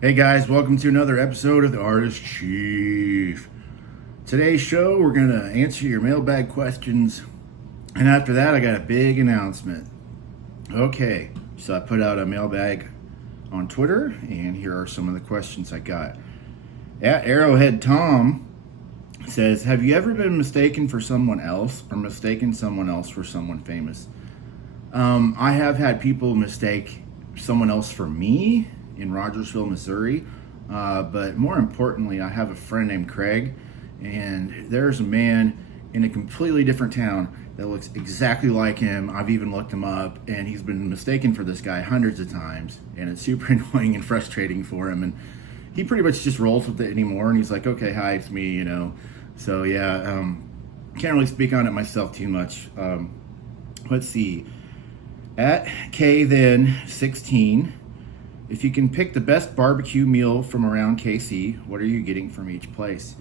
Hey guys, welcome to another episode of the Artist Chief. Today's show, we're going to answer your mailbag questions. And after that, I got a big announcement. Okay, so I put out a mailbag on Twitter, and here are some of the questions I got. At Arrowhead Tom says, have you ever been mistaken for someone else or mistaken someone else for someone famous? I have had people mistake someone else for me in Rogersville, Missouri. But more importantly, I have a friend named Craig, and there's a man in a completely different town that looks exactly like him. I've even looked him up, and he's been mistaken for this guy hundreds of times, and it's super annoying and frustrating for him. And he pretty much just rolls with it anymore, and he's like, okay, hi, it's me. So yeah, can't really speak on it myself too much. Let's see. At K then 16, if you can pick the best barbecue meal from around KC, what are you getting from each place?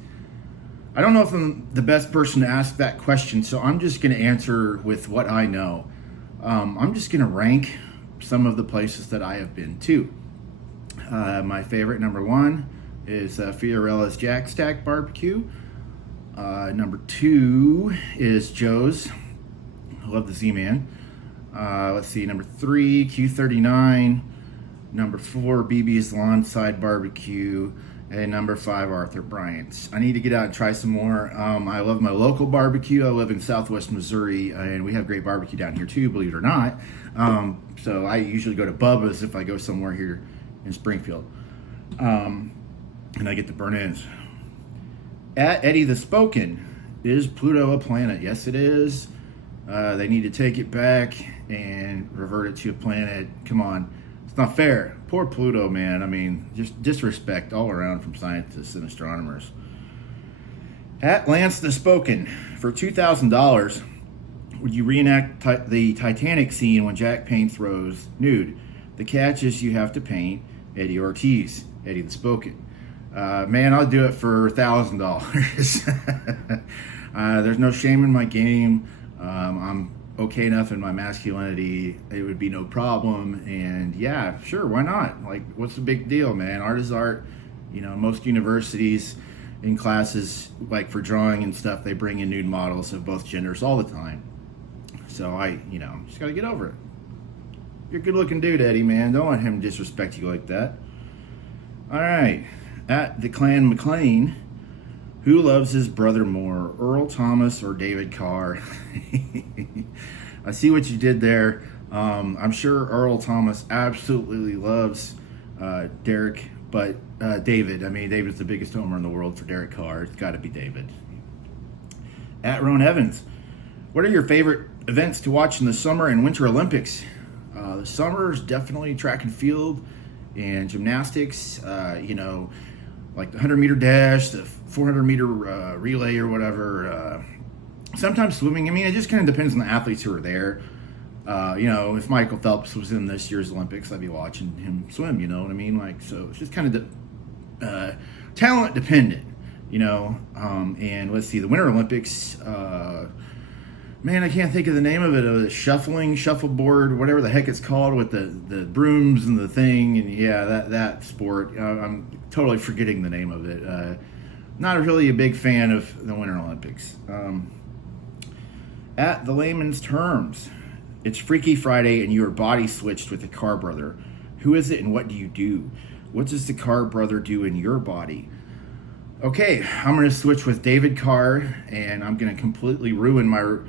I don't know if I'm the best person to ask that question, so I'm just going to answer with what I know. I'm just going to rank some of the places that I have been to. My favorite, number one, is Fiorella's Jack Stack Barbecue. Number two is Joe's. I love the Z-Man. Let's see, number three, Q39. Number four, BB's Lawnside Barbecue. And number five, Arthur Bryant's. I need to get out and try some more. I love my local barbecue. I live in Southwest Missouri, and we have great barbecue down here too, believe it or not. So I usually go to Bubba's if I go somewhere here in Springfield. And I get the burn-ins. At Eddie the Spoken, is Pluto a planet? Yes, it is. They need to take it back and revert it to a planet. Come on. It's not fair. Poor Pluto, man. I mean, just disrespect all around from scientists and astronomers. At Lance the Spoken, for $2,000, would you reenact the Titanic scene when Jack paints Rose nude? The catch is you have to paint Eddie Ortiz, Eddie the Spoken. Man, I'll do it for $1,000. There's no shame in my game. I'm okay enough in my masculinity. It would be no problem. And yeah, sure, why not? Like, what's the big deal, man? Art is art. Most universities in classes, like for drawing and stuff, they bring in nude models of both genders all the time. So I just gotta get over it. You're a good looking dude, Eddie, man. Don't let him disrespect you like that. All right. At the Clan McLean, who loves his brother more, Earl Thomas or David Carr? I see what you did there. I'm sure Earl Thomas absolutely loves Derek, but David. I mean, David's the biggest homer in the world for Derek Carr. It's got to be David. At Ron Evans, what are your favorite events to watch in the Summer and Winter Olympics? The summer is definitely track and field and gymnastics. Like the 100-meter dash, the 400-meter relay or whatever. Sometimes swimming. I mean, it just kind of depends on the athletes who are there. If Michael Phelps was in this year's Olympics, I'd be watching him swim, you know what I mean? Like, so it's just kind of talent dependent, and let's see, the Winter Olympics, man, I can't think of the name of it. Shuffleboard, whatever the heck it's called, with the brooms and the thing, and yeah, that sport. I'm totally forgetting the name of it. Not really a big fan of the Winter Olympics. At the layman's terms, it's Freaky Friday and you are body switched with the Carr brother. Who is it and what do you do? What does the Carr brother do in your body? Okay, I'm going to switch with David Carr, and I'm going to completely ruin my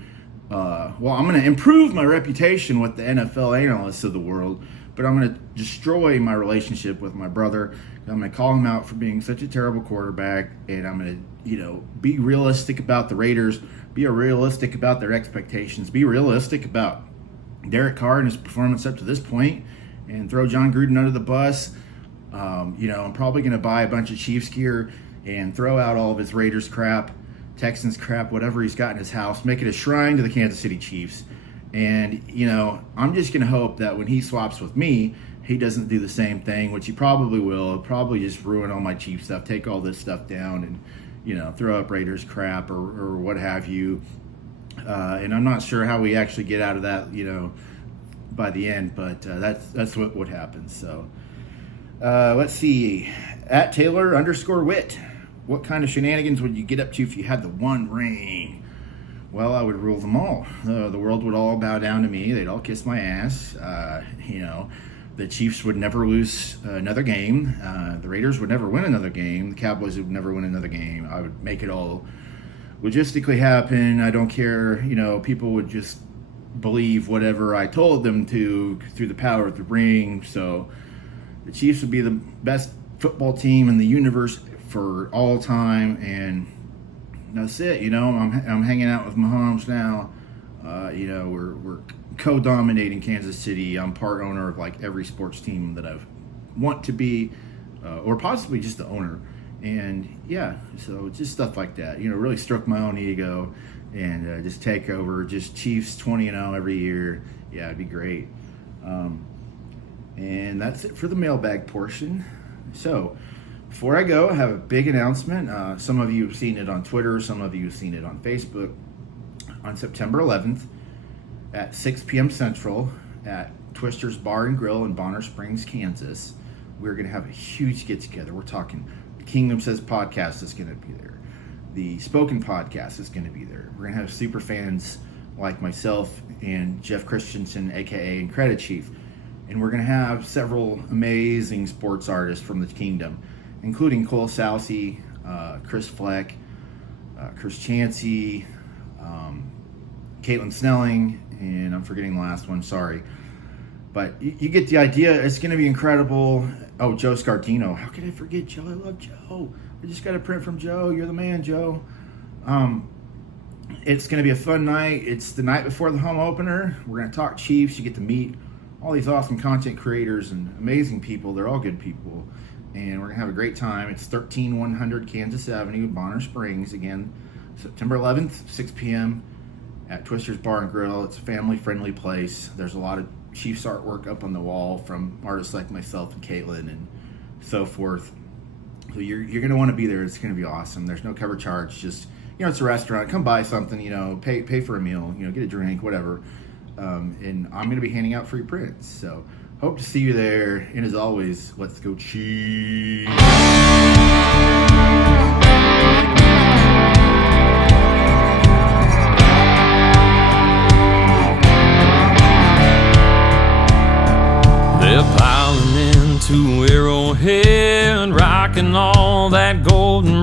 I'm going to improve my reputation with the NFL analysts of the world, but I'm going to destroy my relationship with my brother. I'm going to call him out for being such a terrible quarterback, and I'm going to, be realistic about the Raiders, be realistic about their expectations, be realistic about Derek Carr and his performance up to this point, and throw John Gruden under the bus. I'm probably going to buy a bunch of Chiefs gear and throw out all of his Raiders crap, Texans crap, whatever he's got in his house, make it a shrine to the Kansas City Chiefs. And, I'm just going to hope that when he swaps with me, he doesn't do the same thing, which he probably will. He'll probably just ruin all my Chiefs stuff, take all this stuff down, and, throw up Raiders crap or what have you. And I'm not sure how we actually get out of that, by the end, but that's what would happen. So Let's see. At Taylor_Witt. What kind of shenanigans would you get up to if you had the one ring? Well, I would rule them all. The world would all bow down to me. They'd all kiss my ass. The Chiefs would never lose another game. The Raiders would never win another game. The Cowboys would never win another game. I would make it all logistically happen. I don't care. People would just believe whatever I told them to through the power of the ring. So the Chiefs would be the best football team in the universe for all time, and that's it. I'm hanging out with Mahomes now. We're co-dominating Kansas City. I'm part owner of like every sports team that I want to be, or possibly just the owner. And yeah, so just stuff like that. Really stroke my own ego and just take over. Just Chiefs 20-0 every year. Yeah, it'd be great. And that's it for the mailbag portion. So before I go, I have a big announcement. Some of you have seen it on Twitter. Some of you have seen it on Facebook. On September 11th at 6 p.m. Central at Twister's Bar and Grill in Bonner Springs, Kansas, we're going to have a huge get-together. We're talking the Kingdom Says podcast is going to be there. The Spoken podcast is going to be there. We're going to have super fans like myself and Jeff Christensen, a.k.a. Credit Chief. And we're going to have several amazing sports artists from the Kingdom, including Cole Sousey, Chris Fleck, Chris Chansey, Caitlin Snelling, and I'm forgetting the last one, sorry. But you get the idea. It's going to be incredible. Oh, Joe Scardino. How could I forget Joe? I love Joe. I just got a print from Joe. You're the man, Joe. It's going to be a fun night. It's the night before the home opener. We're going to talk Chiefs. You get to meet all these awesome content creators and amazing people. They're all good people. And we're going to have a great time. It's 13100 Kansas Avenue, Bonner Springs. Again, September 11th, 6 p.m. at Twister's Bar and Grill. It's a family-friendly place. There's a lot of Chiefs artwork up on the wall from artists like myself and Caitlin and so forth. So you're going to want to be there. It's going to be awesome. There's no cover charge. Just, it's a restaurant. Come buy something, pay for a meal, get a drink, whatever. And I'm going to be handing out free prints. So hope to see you there. And as always, let's go Chiefs. They're piling into Arrowhead, rocking all that golden